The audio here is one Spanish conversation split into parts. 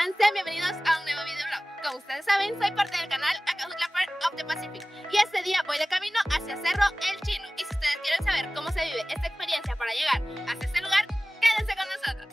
están? Sean bienvenidos a un nuevo videoblog. Como ustedes saben, soy parte del canal Acajutla Part of the Pacific y este día voy de camino hacia Cerro El Chino. Y si ustedes quieren saber cómo se vive esta experiencia para llegar hacia este lugar, quédense con nosotros.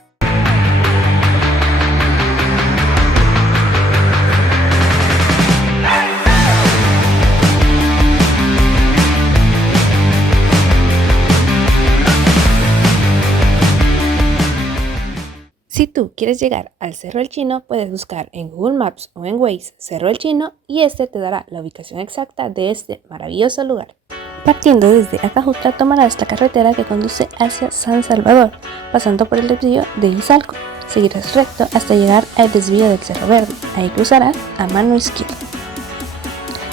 Si tú quieres llegar al Cerro El Chino, puedes buscar en Google Maps o en Waze Cerro El Chino y este te dará la ubicación exacta de este maravilloso lugar. Partiendo desde Acajutla tomarás la carretera que conduce hacia San Salvador, pasando por el desvío de Izalco. Seguirás recto hasta llegar al desvío del Cerro Verde, ahí cruzarás a mano izquierda.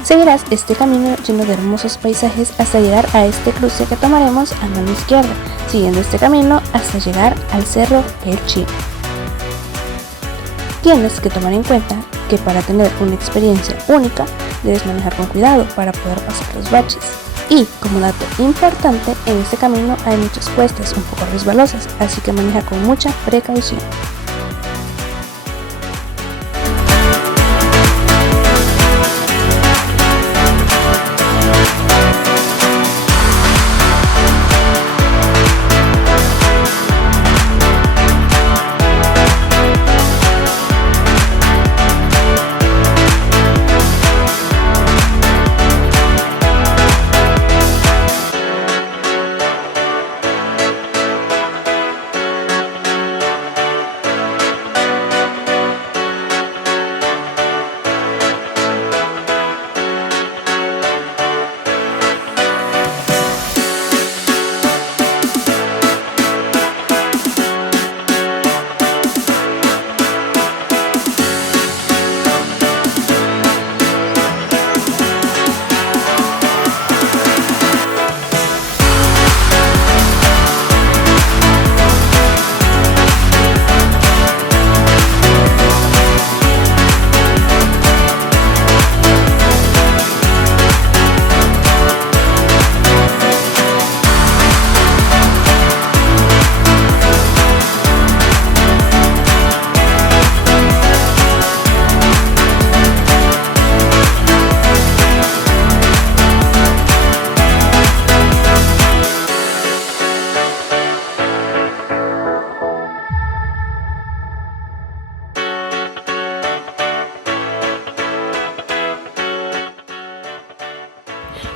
Seguirás este camino lleno de hermosos paisajes hasta llegar a este cruce que tomaremos a mano izquierda, siguiendo este camino hasta llegar al Cerro El Chino. Tienes que tomar en cuenta que para tener una experiencia única debes manejar con cuidado para poder pasar los baches. Y como dato importante, en este camino hay muchas cuestas un poco resbalosas, así que maneja con mucha precaución.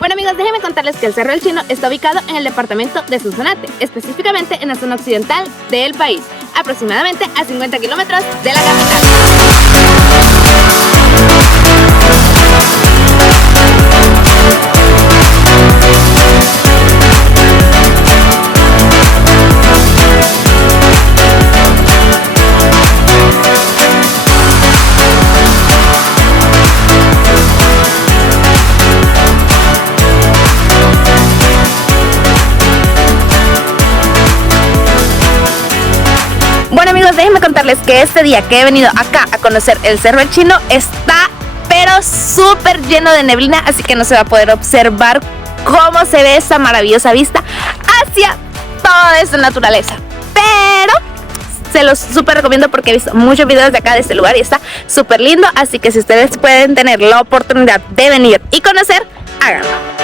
Bueno amigos, déjenme contarles que el Cerro El Chino está ubicado en el departamento de Sonsonate, específicamente en la zona occidental del país, aproximadamente a 50 kilómetros de la capital. Bueno amigos, déjenme contarles que este día que he venido acá a conocer el Cerro El Chino está pero súper lleno de neblina, así que no se va a poder observar cómo se ve esta maravillosa vista hacia toda esta naturaleza. Pero se los súper recomiendo porque he visto muchos videos de acá de este lugar y está súper lindo, así que si ustedes pueden tener la oportunidad de venir y conocer, háganlo.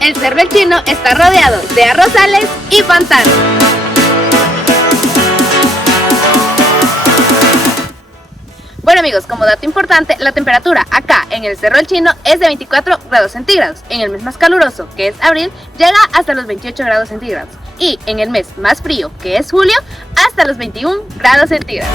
El Cerro El Chino está rodeado de arrozales y pantanos. Bueno amigos, como dato importante, la temperatura acá en el Cerro El Chino es de 24 grados centígrados. En el mes más caluroso, que es abril, llega hasta los 28 grados centígrados. Y en el mes más frío, que es julio, hasta los 21 grados centígrados.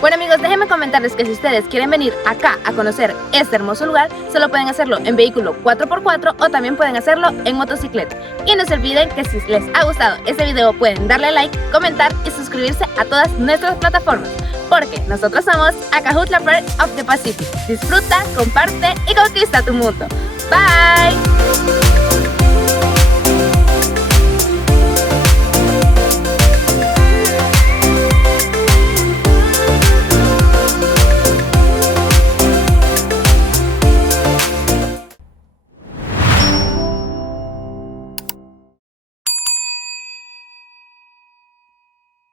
Bueno amigos, déjenme comentarles que si ustedes quieren venir acá a conocer este hermoso lugar, solo pueden hacerlo en vehículo 4x4 o también pueden hacerlo en motocicleta. Y no se olviden que si les ha gustado este video pueden darle like, comentar y suscribirse a todas nuestras plataformas, porque nosotros somos Acajutla Birds of the Pacific. Disfruta, comparte y conquista tu mundo. Bye.